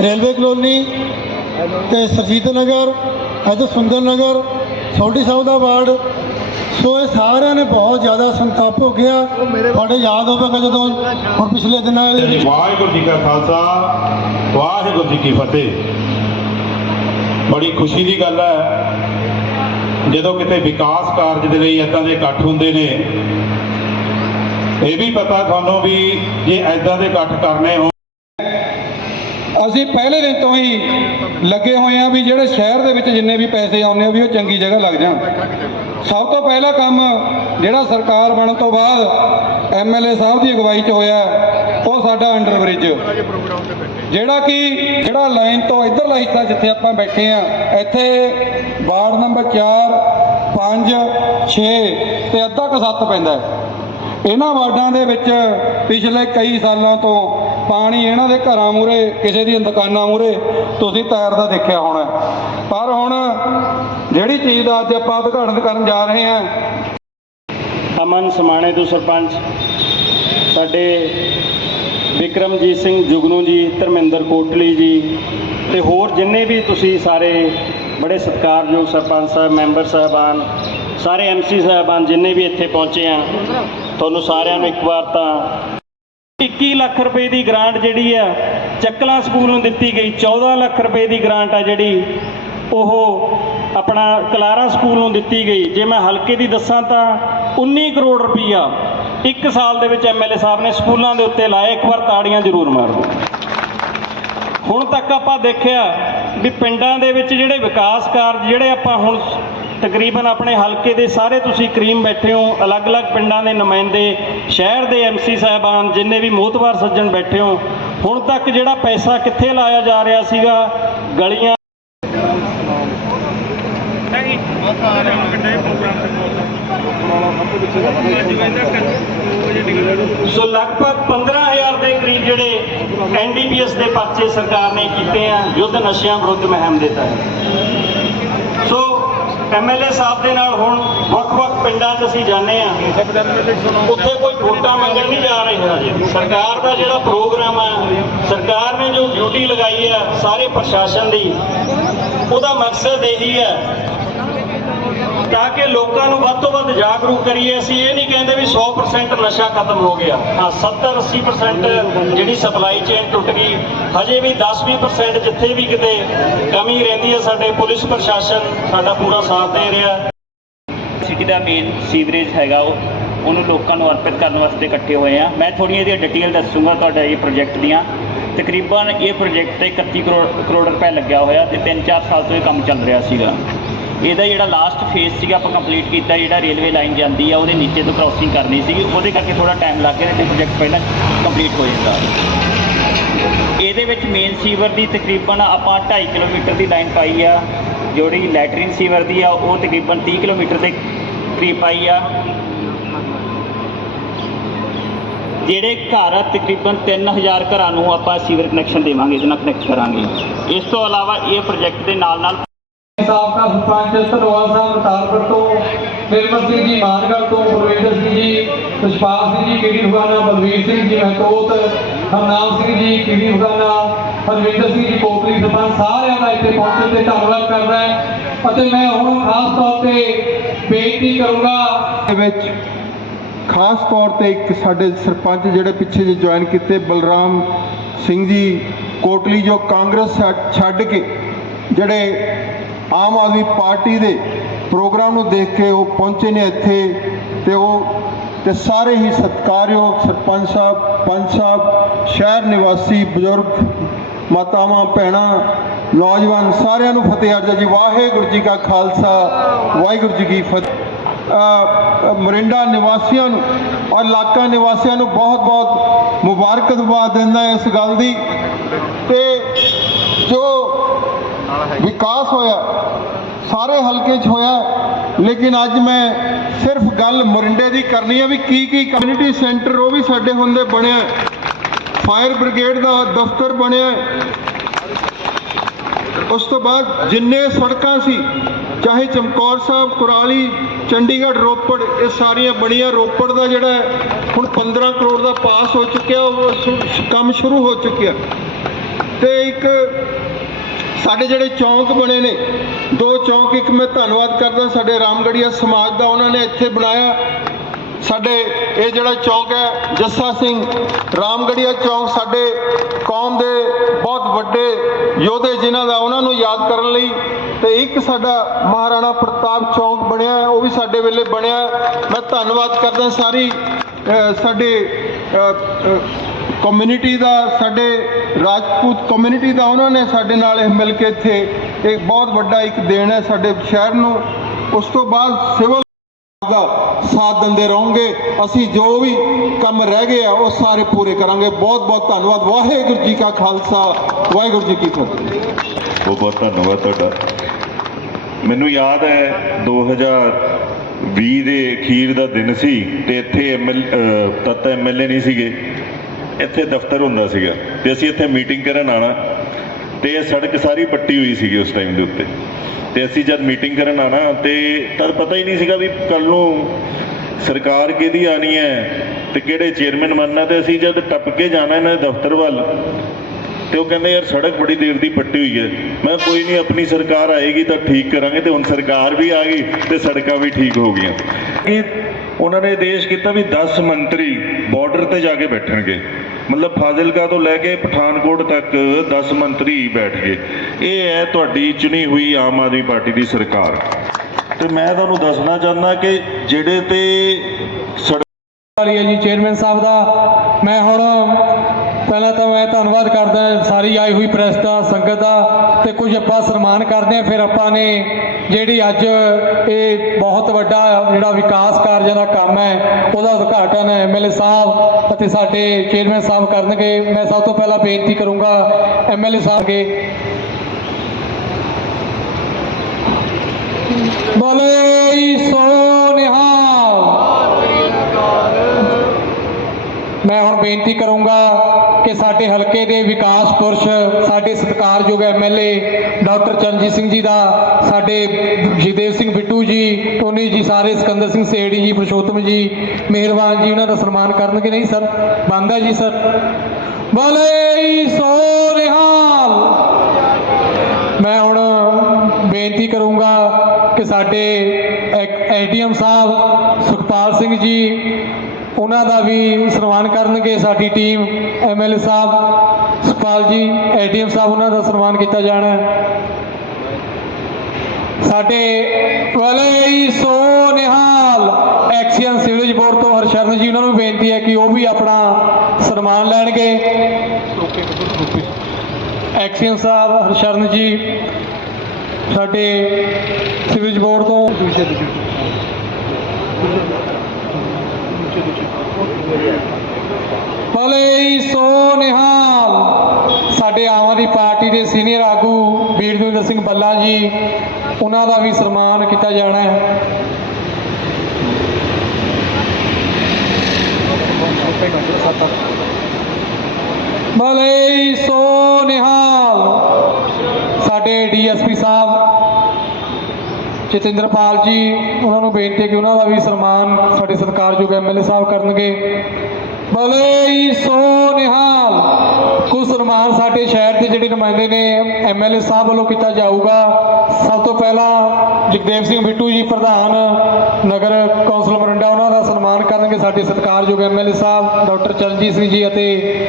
Railway colony ਤੇ ਸਰਜੀਤ ਨਗਰ ਅਤੇ ਸੁੰਦਰ ਨਗਰ ਸੋਢੀ ਸਾਹਿਬ ਦਾ ward. ਸੋ ਇਹ ਸਾਰਿਆਂ ਨੇ ਬਹੁਤ ਜ਼ਿਆਦਾ ਸੰਤਾਪ ਹੋ ਗਿਆ। ਤੁਹਾਡੇ ਯਾਦ ਹੋਵੇਗਾ ਜਦੋਂ ਹੁਣ ਪਿਛਲੇ ਦਿਨਾਂ ਵਾਹਿਗੁਰੂ ਜੀ ਕਾ ਖਾਲਸਾ, ਵਾਹਿਗੁਰੂ ਜੀ ਕੀ ਫਤਿਹ। ਬੜੀ ਖੁਸ਼ੀ ਦੀ ਗੱਲ ਹੈ, ਜਦੋਂ ਕਿਤੇ ਵਿਕਾਸ ਕਾਰਜ ਦੇ ਲਈ ਇਦਾਂ ਦੇ ਇਕੱਠ ਹੁੰਦੇ ਨੇ, ਇਹ ਵੀ ਪਤਾ ਤੁਹਾਨੂੰ ਵੀ ਜੇ ਇਦਾਂ ਦੇ ਇਕੱਠ ਕਰਨੇ ਹੋ ਅਸੀਂ ਪਹਿਲੇ ਦਿਨ ਤੋਂ ਹੀ ਲੱਗੇ ਹੋਏ ਆ ਵੀ ਜਿਹੜੇ ਸ਼ਹਿਰ ਦੇ ਵਿੱਚ ਜਿੰਨੇ ਵੀ ਪੈਸੇ ਆਉਂਦੇ ਆ ਵੀ ਉਹ ਚੰਗੀ ਜਗ੍ਹਾ ਲੱਗ ਜਾਣ। ਸਭ ਤੋਂ ਪਹਿਲਾ ਕੰਮ ਜਿਹੜਾ ਸਰਕਾਰ ਬਣਨ ਤੋਂ ਬਾਅਦ ਐਮਐਲਏ ਸਾਹਿਬ ਦੀ ਅਗਵਾਈ 'ਚ ਹੋਇਆ ਉਹ ਸਾਡਾ ਅੰਡਰ ਬ੍ਰਿਜ। ਜਿਹੜਾ ਕਿ ਜਿਹੜਾ ਲਾਈਨ ਤੋਂ ਇਧਰਲਾ ਹਿੱਸਾ ਜਿੱਥੇ ਆਪਾਂ ਬੈਠੇ ਆ ਇੱਥੇ ਵਾਰਡ ਨੰਬਰ 4 5 6 ਤੇ ਅੱਧਾ ਕ 7 ਪੈਂਦਾ ਇਹਨਾਂ ਵਾਰਡਾਂ ਦੇ ਵਿੱਚ ਪਿਛਲੇ ਕਈ ਸਾਲਾਂ ਤੋਂ ਪਾਣੀ ਇਹਨਾਂ ਦੇ ਘਰਾਂ ਮੂਰੇ ਕਿਸੇ ਦੀਆਂ ਦੁਕਾਨਾਂ ਮੂਰੇ ਤੁਸੀਂ ਤੈਰਦਾ ਦੇਖਿਆ ਹੋਣਾ। ਪਰ ਹੁਣ ਜਿਹੜੀ ਚੀਜ਼ ਦਾ ਅੱਜ ਆਪਾਂ ਉਦਘਾਟਨ ਕਰਨ ਜਾ ਰਹੇ ਹਾਂ, ਅਮਨ ਸਮਾਣੇ ਤੋਂ ਸਰਪੰਚ। ਸਾਡੇ ਵਿਕਰਮਜੀਤ ਸਿੰਘ ਜੁਗਨੂ ਜੀ, ਧਰਮਿੰਦਰ ਕੋਟਲੀ ਜੀ ਤੇ ਹੋਰ ਜਿੰਨੇ ਵੀ ਤੁਸੀਂ ਸਾਰੇ ਬੜੇ ਸਤਿਕਾਰਯੋਗ ਸਰਪੰਚ ਸਾਹਿਬ, ਮੈਂਬਰ ਸਾਹਿਬਾਨ, ਸਾਰੇ ਐਮਸੀ ਸਾਹਿਬਾਨ ਜਿੰਨੇ ਵੀ ਇੱਥੇ ਪਹੁੰਚੇ ਆ, ਤੁਹਾਨੂੰ ਸਾਰਿਆਂ ਨੂੰ ਇੱਕ ਵਾਰ ਤਾਂ 21 ਲੱਖ ਰੁਪਏ ਦੀ ਗ੍ਰਾਂਟ ਜਿਹੜੀ ਆ, ਚੱਕਲਾ ਸਕੂਲ ਨੂੰ ਦਿੱਤੀ ਗਈ। 14 ਲੱਖ ਰੁਪਏ ਦੀ ਗ੍ਰਾਂਟ ਆ ਜਿਹੜੀ, ਉਹ ਆਪਣਾ ਕਲਾਰਾ ਸਕੂਲ ਨੂੰ ਦਿੱਤੀ ਗਈ। ਜੇ ਮੈਂ ਹਲਕੇ ਦੀ ਦੱਸਾਂ ਤਾਂ 19 ਕਰੋੜ ਰੁਪਈਆ ਇੱਕ ਸਾਲ ਦੇ ਵਿੱਚ ਐਮਐਲਏ ਸਾਹਿਬ ਨੇ ਸਕੂਲਾਂ ਦੇ ਉੱਤੇ ਲਾਏ। ਇੱਕ ਵਾਰ ਤਾੜੀਆਂ ਜ਼ਰੂਰ ਮਾਰ ਦਿਓ। ਹੁਣ ਤੱਕ ਆਪਾਂ ਦੇਖਿਆ ਵੀ ਪਿੰਡਾਂ ਦੇ ਵਿੱਚ ਜਿਹੜੇ ਵਿਕਾਸ ਕਾਰਜ, ਜਿਹੜੇ ਆਪਾਂ ਹੁਣ ਤਕਰੀਬਨ ਆਪਣੇ ਹਲਕੇ ਦੇ ਸਾਰੇ ਤੁਸੀਂ ਕਰੀਮ ਬੈਠੇ ਹੋ, ਅਲੱਗ-ਅਲੱਗ ਪਿੰਡਾਂ ਦੇ ਨੁਮਾਇੰਦੇ, ਸ਼ਹਿਰ ਦੇ ਐਮਸੀ ਸਾਹਿਬਾਨ, ਜਿੰਨੇ ਵੀ ਮੋਹਤਵਾਰ ਸੱਜਣ ਬੈਠੇ ਹੋ, ਹੁਣ ਤੱਕ ਜਿਹੜਾ ਪੈਸਾ ਕਿੱਥੇ ਲਾਇਆ ਜਾ ਰਿਹਾ ਸੀਗਾ? ਗਲੀਆਂ ਸੋ ਲਗਭਗ 15000 ਦੇ ਕਰੀਬ ਜਿਹੜੇ ਐਨਡੀਪੀਐਸ ਦੇ ਪਰਚੇ ਸਰਕਾਰ ਨੇ ਕੀਤੇ ਆ, ਯੁੱਧ ਨਸ਼ਿਆਂ ਵਿਰੁੱਧ ਮੁਹਿੰਮ ਦੇ ਤਹਿਤ ਐਮਐਲਏ ਸਾਹਿਬ ਦੇ ਨਾਲ ਹੁਣ ਵੱਖ-ਵੱਖ ਪਿੰਡਾਂ 'ਚ ਅਸੀਂ ਜਾਂਦੇ ਆ ਉੱਥੇ ਕੋਈ ਵੋਟਾਂ ਮੰਗਣ ਨਹੀਂ ਜਾ ਰਹੇ ਹਜੇ। ਸਰਕਾਰ ਦਾ ਜਿਹੜਾ ਪ੍ਰੋਗਰਾਮ ਆ ਸਰਕਾਰ ਨੇ ਜੋ ਡਿਊਟੀ ਲਗਾਈ ਆ ਸਾਰੇ ਪ੍ਰਸ਼ਾਸਨ ਦੀ, ਉਹਦਾ ਮਕਸਦ ਇਹੀ ਹੈ ਤਾਂ ਕਿ ਲੋਕਾਂ ਨੂੰ ਵੱਧ ਤੋਂ ਵੱਧ ਜਾਗਰੂਕ ਕਰੀਏ। ਅਸੀਂ ਇਹ ਨਹੀਂ ਕਹਿੰਦੇ ਵੀ 100% ਨਸ਼ਾ ਖਤਮ ਹੋ ਗਿਆ। ਹਾਂ 70 80% ਜਿਹੜੀ ਸਪਲਾਈ ਚੇਨ ਟੁੱਟ ਗਈ। ਹਜੇ ਵੀ 10-20% ਜਿੱਥੇ ਵੀ ਕਿਤੇ ਕਮੀ ਰਹਿੰਦੀ ਹੈ, ਸਾਡੇ ਪੁਲਿਸ ਪ੍ਰਸ਼ਾਸਨ ਸਾਡਾ ਪੂਰਾ ਸਾਥ ਦੇ ਰਿਹਾ। ਸਿਟੀ ਦਾ ਮੇਨ ਸੀਵਰੇਜ ਹੈਗਾ ਉਹ, ਉਹਨੂੰ ਲੋਕਾਂ ਨੂੰ ਅਰਪਿਤ ਕਰਨ ਵਾਸਤੇ ਇਕੱਠੇ ਹੋਏ ਆ ਮੈਂ ਥੋੜ੍ਹੀਆਂ ਇਹਦੀਆਂ ਡਿਟੇਲ ਦੱਸੂਗਾ ਤੁਹਾਡਾ ਇਹ ਪ੍ਰੋਜੈਕਟ ਦੀਆਂ। ਤਕਰੀਬਨ ਇਹ ਪ੍ਰੋਜੈਕਟ ਤੇ 31 ਕਰੋੜ ਕਰੋੜ ਰੁਪਏ ਲੱਗਿਆ ਹੋਇਆ ਤੇ 3-4 ਸਾਲ ਤੋਂ ਇਹ ਕੰਮ ਚੱਲ ਰਿਹਾ ਸੀਗਾ। ਇਹਦਾ ਜਿਹੜਾ ਲਾਸਟ ਫੇਜ਼ ਸੀਗਾ ਆਪਾਂ ਕੰਪਲੀਟ ਕੀਤਾ ਜਿਹੜਾ ਰੇਲਵੇ ਲਾਈਨ ਜਾਂਦੀ ਆ ਉਹਦੇ ਨੀਚੇ ਤੋਂ ਕ੍ਰਾਸਿੰਗ ਕਰਨੀ ਸੀਗੀ। ਉਹਦੇ ਕਰਕੇ ਥੋੜਾ ਟਾਈਮ ਲੱਗ ਗਿਆ ਤੇ ਪ੍ਰੋਜੈਕਟ ਪਹਿਲਾਂ ਕੰਪਲੀਟ ਹੋ ਜਾਂਦਾ। ਇਹਦੇ ਵਿੱਚ ਮੇਨ ਸੀਵਰ ਦੀ ਤਕਰੀਬਨ ਆਪਾਂ 2.5 ਕਿਲੋਮੀਟਰ ਦੀ ਲਾਈਨ ਪਾਈ ਆ। ਜਿਹੜੀ ਲੈਟਰਿਨ ਸੀਵਰ ਦੀ ਆ ਉਹ ਤਕਰੀਬਨ 30 ਕਿਲੋਮੀਟਰ ਦੇ ਕਰੀਬ ਪਾਈ ਆ। ਜਿਹੜੇ ਘਰ ਆ, ਤਕਰੀਬਨ 3000 ਘਰਾਂ ਨੂੰ ਆਪਾਂ ਸੀਵਰ ਕਨੈਕਸ਼ਨ ਦੇਵਾਂਗੇ ਇਹਦੇ ਨਾਲ ਕਨੈਕਟ ਕਰਾਂਗੇ। ਇਸ ਤੋਂ ਇਲਾਵਾ ਇਹ ਪ੍ਰੋਜੈਕਟ ਦੇ ਨਾਲ ਨਾਲ ਸਾਬਕਾ ਸਰਪੰਚ ਧਨਵਾਲ ਸਾਹਿਬ ਤਾਰਪੁਰ ਤੋਂ ਨਿਰਮਲ ਸਿੰਘ ਜੀ ਮਾਨਗੜ੍ਹ ਤੋਂ ਗੁਰਵਿੰਦਰ ਸਿੰਘ ਜੀ ਸੁਸ਼ਪਾਲ ਸਿੰਘ ਜੀ ਕੀੜੀ ਫੁਗਾਨਾ ਬਲਵੀਰ ਸਿੰਘ ਜੀ, ਮਹਿਤੋਤ, ਹਰਨਾਮ ਸਿੰਘ ਜੀ ਕੀੜੀ ਫੁਗਾਨਾ ਹਰਵਿੰਦਰ ਸਿੰਘ ਜੀ, ਕੋਟਲੀ ਸਰਪੰਚ, ਸਾਰਿਆਂ ਦਾ ਇੱਥੇ ਪਹੁੰਚਣ ਤੇ ਧੰਨਵਾਦ ਕਰਦਾ ਹੈ। ਅਤੇ ਮੈਂ ਹੁਣ ਖਾਸ ਤੌਰ ਤੇ ਬੇਨਤੀ ਕਰੂੰਗਾ ਦੇ ਵਿੱਚ ਖਾਸ ਤੌਰ ਤੇ ਇੱਕ ਸਾਡੇ ਸਰਪੰਚ ਜਿਹੜੇ ਪਿੱਛੇ ਜੇ ਜੁਆਇਨ ਕੀਤੇ, ਬਲਰਾਮ ਸਿੰਘ ਜੀ, ਕੋਟਲੀ ਜੋ ਕਾਂਗਰਸ ਛੱਡ- ਛੱਡ ਕੇ ਜਿਹੜੇ ਆਮ ਆਦਮੀ ਪਾਰਟੀ ਦੇ ਪ੍ਰੋਗਰਾਮ ਨੂੰ ਦੇਖ ਕੇ ਉਹ ਪਹੁੰਚੇ ਨੇ ਇੱਥੇ ਤੇ ਉਹ ਤੇ ਸਾਰੇ ਹੀ ਸਤਿਕਾਰਯੋਗ ਸਰਪੰਚ ਸਾਹਿਬ ਪੰਚ ਸਾਹਿਬ ਸ਼ਹਿਰ ਨਿਵਾਸੀ ਬਜ਼ੁਰਗ ਮਾਤਾਵਾਂ ਭੈਣਾਂ ਨੌਜਵਾਨ ਸਾਰਿਆਂ ਨੂੰ ਫਤਿਹ ਅਰਜ਼ਾ ਜੀ। ਵਾਹਿਗੁਰੂ ਜੀ ਕਾ ਖਾਲਸਾ ਵਾਹਿਗੁਰੂ ਜੀ ਕੀ ਫਤਿਹ। ਅ, ਮੋਰਿੰਡਾ ਨਿਵਾਸੀਆਂ ਨੂੰ ਔਰ ਇਲਾਕਾ ਨਿਵਾਸੀਆਂ ਨੂੰ ਬਹੁਤ-ਬਹੁਤ ਮੁਬਾਰਕਬਾਦ ਦਿੰਦਾ ਇਸ ਗੱਲ ਦੀ। ਤੇ ਜੋ ਵਿਕਾਸ ਹੋਇਆ, ਸਾਰੇ ਹਲਕੇ 'ਚ ਹੋਇਆ, ਲੇਕਿਨ ਅੱਜ ਮੈਂ ਸਿਰਫ ਗੱਲ ਮੋਰਿੰਡੇ ਦੀ ਕਰਨੀ ਹੈ ਵੀ ਕੀ ਕੀ ਕਮਿਊਨਿਟੀ ਸੈਂਟਰ ਉਹ ਵੀ ਸਾਡੇ ਹੁੰਦੇ ਬਣਿਆ ਫਾਇਰ ਬ੍ਰਿਗੇਡ ਦਾ ਦਫ਼ਤਰ ਬਣਿਆ ਉਸ ਤੋਂ ਬਾਅਦ ਜਿੰਨੇ ਸੜਕਾਂ ਸੀ, ਚਾਹੇ ਚਮਕੌਰ ਸਾਹਿਬ, ਕੁਰਾਲੀ, ਚੰਡੀਗੜ੍ਹ, ਰੋਪੜ, ਇਹ ਸਾਰੀਆਂ ਬਣੀਆਂ। ਰੋਪੜ ਦਾ ਜਿਹੜਾ ਹੁਣ 15 ਕਰੋੜ ਦਾ ਪਾਸ ਹੋ ਚੁੱਕਿਆ, ਉਹ ਕੰਮ ਸ਼ੁਰੂ ਹੋ ਚੁੱਕਿਆ। ਤੇ ਇੱਕ ਸਾਡੇ ਜਿਹੜੇ ਚੌਂਕ ਬਣੇ ਨੇ, ਦੋ ਚੌਂਕ ਇੱਕ ਮੈਂ ਧੰਨਵਾਦ ਕਰਦਾ ਸਾਡੇ ਰਾਮਗੜੀਆ ਸਮਾਜ ਦਾ, ਉਹਨਾਂ ਨੇ ਇੱਥੇ ਬਣਾਇਆ। ਸਾਡੇ ਇਹ ਜਿਹੜਾ ਚੌਂਕ ਹੈ, ਜੱਸਾ ਸਿੰਘ, ਰਾਮਗੜੀਆ ਚੌਂਕ ਸਾਡੇ ਕੌਮ ਦੇ ਬਹੁਤ ਵੱਡੇ ਯੋਧੇ ਜਿਨ੍ਹਾਂ ਦਾ ਉਹਨਾਂ ਨੂੰ ਯਾਦ ਕਰਨ ਲਈ ਤੇ ਇੱਕ ਸਾਡਾ ਮਹਾਰਾਣਾ ਪ੍ਰਤਾਪ ਚੌਂਕ ਬਣਿਆ ਉਹ ਵੀ ਸਾਡੇ ਵੇਲੇ ਬਣਿਆ ਮੈਂ ਧੰਨਵਾਦ ਕਰਦਾ ਸਾਰੀ ਸਾਡੇ ਕਮਿਊਨਿਟੀ ਦਾ, ਸਾਡੇ ਰਾਜਪੂਤ ਕਮਿਊਨਿਟੀ ਦਾ, ਉਹਨਾਂ ਨੇ ਸਾਡੇ ਨਾਲ ਇਹ ਮਿਲ ਕੇ ਇੱਥੇ ਇੱਕ ਬਹੁਤ ਵੱਡਾ ਇੱਕ ਦੇਣ ਹੈ ਸਾਡੇ ਸ਼ਹਿਰ ਨੂੰ। ਉਸ ਤੋਂ ਬਾਅਦ ਸਿਵਲ ਦਾ ਸਾਥ ਦਿੰਦੇ ਰਹੋਗੇ। ਅਸੀਂ ਜੋ ਵੀ ਕੰਮ ਰਹਿ ਗਏ ਆ, ਉਹ ਸਾਰੇ ਪੂਰੇ ਕਰਾਂਗੇ। ਬਹੁਤ ਬਹੁਤ ਧੰਨਵਾਦ। ਵਾਹਿਗੁਰੂ ਜੀ ਕਾ ਖਾਲਸਾ। ਵਾਹਿਗੁਰੂ ਜੀ ਕੀ ਫਤਿਹ। ਬਹੁਤ ਬਹੁਤ ਧੰਨਵਾਦ ਤੁਹਾਡਾ। ਮੈਨੂੰ ਯਾਦ ਹੈ 2020 ਦੇ ਅਖੀਰ ਦਾ ਦਿਨ ਸੀ ਤੇ ਇੱਥੇ ਐਮਐਲ ਤਤ ਐਮਐਲਏ ਨਹੀਂ ਸੀਗੇ। ਇੱਥੇ ਦਫ਼ਤਰ ਹੁੰਦਾ ਸੀਗਾ ਤੇ ਅਸੀਂ ਇੱਥੇ ਮੀਟਿੰਗ ਕਰਨ ਆਣਾ ਤੇ ਇਹ ਸੜਕ ਸਾਰੀ ਪੱਟੀ ਹੋਈ ਸੀਗੀ ਉਸ ਟਾਈਮ ਦੇ ਉੱਤੇ। ਤੇ ਅਸੀਂ ਜਦ ਮੀਟਿੰਗ ਕਰਨ ਆਣਾ ਤੇ ਤਦ ਪਤਾ ਹੀ ਨਹੀਂ ਸੀਗਾ ਵੀ ਕੱਲ ਨੂੰ ਸਰਕਾਰ ਕਿਹਦੀ ਆਣੀ ਹੈ ਤੇ ਕਿਹੜੇ ਚੇਅਰਮੈਨ ਮੰਨਣਾ ਤੇ ਅਸੀਂ ਜਦ ਟੱਪ ਕੇ ਜਾਣਾ ਇਹਨਾਂ ਦੇ ਦਫ਼ਤਰ ਵੱਲ ਤੇ ਉਹ ਕਹਿੰਦੇ ਯਾਰ ਸੜਕ ਬੜੀ ਦੇਰ ਦੀ ਪੱਟੀ ਹੋਈ ਹੈ। ਮੈਂ ਕੋਈ ਨਹੀਂ, ਆਪਣੀ ਸਰਕਾਰ ਆਏਗੀ ਤਾਂ ਠੀਕ ਕਰਾਂਗੇ ਤੇ ਹੁਣ ਸਰਕਾਰ ਵੀ ਆ ਗਈ ਤੇ ਸੜਕਾਂ ਵੀ ਠੀਕ ਹੋ ਗਈਆਂ। ਇਹ ਉਹਨਾਂ ਨੇ ਆਦੇਸ਼ ਕੀਤਾ ਵੀ 10 ਮੰਤਰੀ ਬਾਰਡਰ ਤੇ ਜਾ ਕੇ ਬੈਠਣਗੇ। ਮਤਲਬ ਫਾਜ਼ਿਲਕਾ ਤੋਂ ਲੈ ਕੇ ਪਠਾਨਕੋਟ ਤੱਕ 10 ਮੰਤਰੀ ਬੈਠ ਗਏ। ਇਹ ਹੈ ਤੁਹਾਡੀ ਚੁਣੀ ਹੋਈ ਆਮ ਆਦਮੀ ਪਾਰਟੀ ਦੀ ਸਰਕਾਰ। ਤੇ ਮੈਂ ਤੁਹਾਨੂੰ ਦੱਸਣਾ ਚਾਹੁੰਦਾ ਕਿ ਜਿਹੜੇ ਤੇ ਸੜਕ ਵਾਲੀ ਹੈ ਜੀ, ਚੇਅਰਮੈਨ ਸਾਹਿਬ ਦਾ ਮੈਂ ਹੁਣ ਪਹਿਲਾਂ ਤਾਂ ਮੈਂ ਧੰਨਵਾਦ ਕਰਦਾ ਸਾਰੀ ਆਈ ਹੋਈ ਪ੍ਰੈਸ ਦਾ, ਸੰਗਤ ਦਾ ਤੇ ਕੁਝ ਆਪਾਂ ਸਨਮਾਨ ਕਰਦੇ ਹਾਂ। ਫਿਰ ਆਪਾਂ ਨੇ ਜਿਹੜੀ ਅੱਜ ਇਹ ਬਹੁਤ ਵੱਡਾ ਜਿਹੜਾ ਵਿਕਾਸ ਕਾਰਜਾਂ ਦਾ ਕੰਮ ਹੈ, ਉਹਦਾ ਉਦਘਾਟਨ ਐਮਐਲਏ ਸਾਹਿਬ ਅਤੇ ਸਾਡੇ ਚੇਅਰਮੈਨ ਸਾਹਿਬ ਕਰਨਗੇ। ਮੈਂ ਸਭ ਤੋਂ ਪਹਿਲਾਂ ਬੇਨਤੀ ਕਰੂੰਗਾ ਐਮਐਲਏ ਸਾਹਿਬ ਕੇ ਬੋਲੋ ਸੋ ਨਿਹਾਲ ਮੈਂ ਹੁਣ ਬੇਨਤੀ ਕਰੂੰਗਾ ਕਿ ਸਾਡੇ ਹਲਕੇ ਦੇ ਵਿਕਾਸ ਪੁਰਸ਼, ਸਾਡੇ ਸਤਿਕਾਰਯੋਗ ਐਮਐਲਏ ਡਾਕਟਰ ਚਰਨਜੀਤ ਸਿੰਘ ਜੀ ਦਾ, ਸਾਡੇ ਜਗਦੇਵ ਸਿੰਘ ਬਿੱਟੂ ਜੀ, ਟੋਨੀ ਜੀ, ਸਾਰੇ ਸਿਕੰਦਰ ਸਿੰਘ ਸੇੜੀ ਜੀ, ਪੁਰਸ਼ੋਤਮ ਜੀ, ਮਿਹਰਬਾਨ ਜੀ, ਉਹਨਾਂ ਦਾ ਸਨਮਾਨ ਕਰਨਗੇ। ਨਹੀਂ ਸਰ, ਬੰਦਾ ਜੀ ਸਰ। ਬਲੇ ਸੋ ਨਿਹਾਲ। ਮੈਂ ਹੁਣ ਬੇਨਤੀ ਕਰੂੰਗਾ ਕਿ ਸਾਡੇ ਐਡੀਐਮ ਸਾਹਿਬ ਸੁਖਪਾਲ ਸਿੰਘ ਜੀ ਉਹਨਾਂ ਦਾ ਵੀ ਸਨਮਾਨ ਕਰਨਗੇ ਸਾਡੀ ਟੀਮ ਐਮਐਲਏ ਸਾਹਿਬ, ਸੁਖਪਾਲ ਜੀ ਐਡੀਐਮ ਸਾਹਿਬ, ਉਹਨਾਂ ਦਾ ਸਨਮਾਨ ਕੀਤਾ ਜਾਣਾ ਸਾਡੇ ਵਲੇ ਸੋ ਨਿਹਾਲ, ਐਕਸੀਅਨ ਸਿਵਲੇਜ ਬੋਰਡ ਤੋਂ ਹਰਸ਼ਰਨ ਜੀ, ਉਹਨਾਂ ਨੂੰ ਬੇਨਤੀ ਹੈ ਕਿ ਉਹ ਵੀ ਆਪਣਾ ਸਨਮਾਨ ਲੈਣਗੇ। ਐਕਸੀਅਨ ਸਾਹਿਬ, ਹਰਸ਼ਰਨ ਜੀ, ਸਾਡੇ ਸਿਵਰੇਜ ਬੋਰਡ ਤੋਂ। ਭਲੇ ਸੋ ਨਿਹਾਲ। ਸਾਡੇ ਆਮ ਆਦਮੀ ਪਾਰਟੀ ਦੇ ਸੀਨੀਅਰ ਆਗੂ ਵੀਰਦਵਿੰਦਰ ਸਿੰਘ ਬੱਲਾ ਜੀ, ਉਹਨਾਂ ਦਾ ਵੀ ਸਨਮਾਨ ਕੀਤਾ ਜਾਣਾ ਹੈ। ਭਲੇ ਸੋ ਨਿਹਾਲ। ਸਾਡੇ ਡੀਐਸਪੀ ਸਾਹਿਬ ਜਤਿੰਦਰਪਾਲ ਜੀ, ਉਹਨਾਂ ਨੂੰ ਬੇਨਤੀ ਹੈ ਕਿ ਉਹਨਾਂ ਦਾ ਵੀ ਸਨਮਾਨ ਸਾਡੇ ਸਤਿਕਾਰਯੋਗ ਐਮਐਲਏ ਸਾਹਿਬ ਕਰਨਗੇ। ਭਲੇ ਸੋ ਨਿਹਾਲ, ਕੁਝ ਸਨਮਾਨ ਸਾਡੇ ਸ਼ਹਿਰ ਦੇ ਜਿਹੜੇ ਨੁਮਾਇੰਦੇ ਨੇ ਐਮਐਲਏ ਸਾਹਿਬ ਵੱਲੋਂ ਕੀਤਾ ਜਾਊਗਾ। ਸਭ ਤੋਂ ਪਹਿਲਾਂ ਜਗਦੇਵ ਸਿੰਘ ਬਿੱਟੂ ਜੀ, ਪ੍ਰਧਾਨ ਨਗਰ ਕੌਂਸਲ ਮਰੰਡਾ, ਉਹਨਾਂ ਦਾ ਸਨਮਾਨ ਕਰਨਗੇ ਸਾਡੇ ਸਤਿਕਾਰਯੋਗ ਐਮਐਲਏ ਸਾਹਿਬ, ਡਾਕਟਰ ਚਰਨਜੀਤ ਸਿੰਘ ਜੀ ਅਤੇ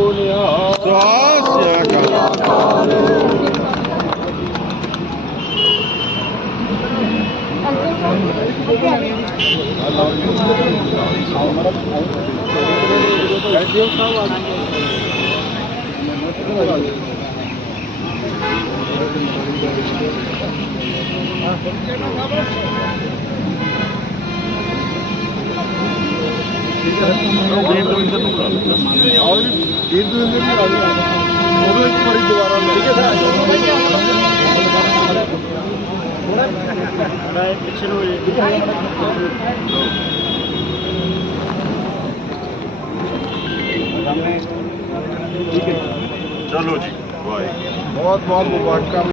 Abi bir dönemde bir abi. Orada bir duvar var. ਪਿੱਛੇ ਨੂੰ ਚਲੋ ਜੀ ਬਾਏ ਬਹੁਤ ਬਹੁਤ ਮੁਬਾਰਕਾਂ।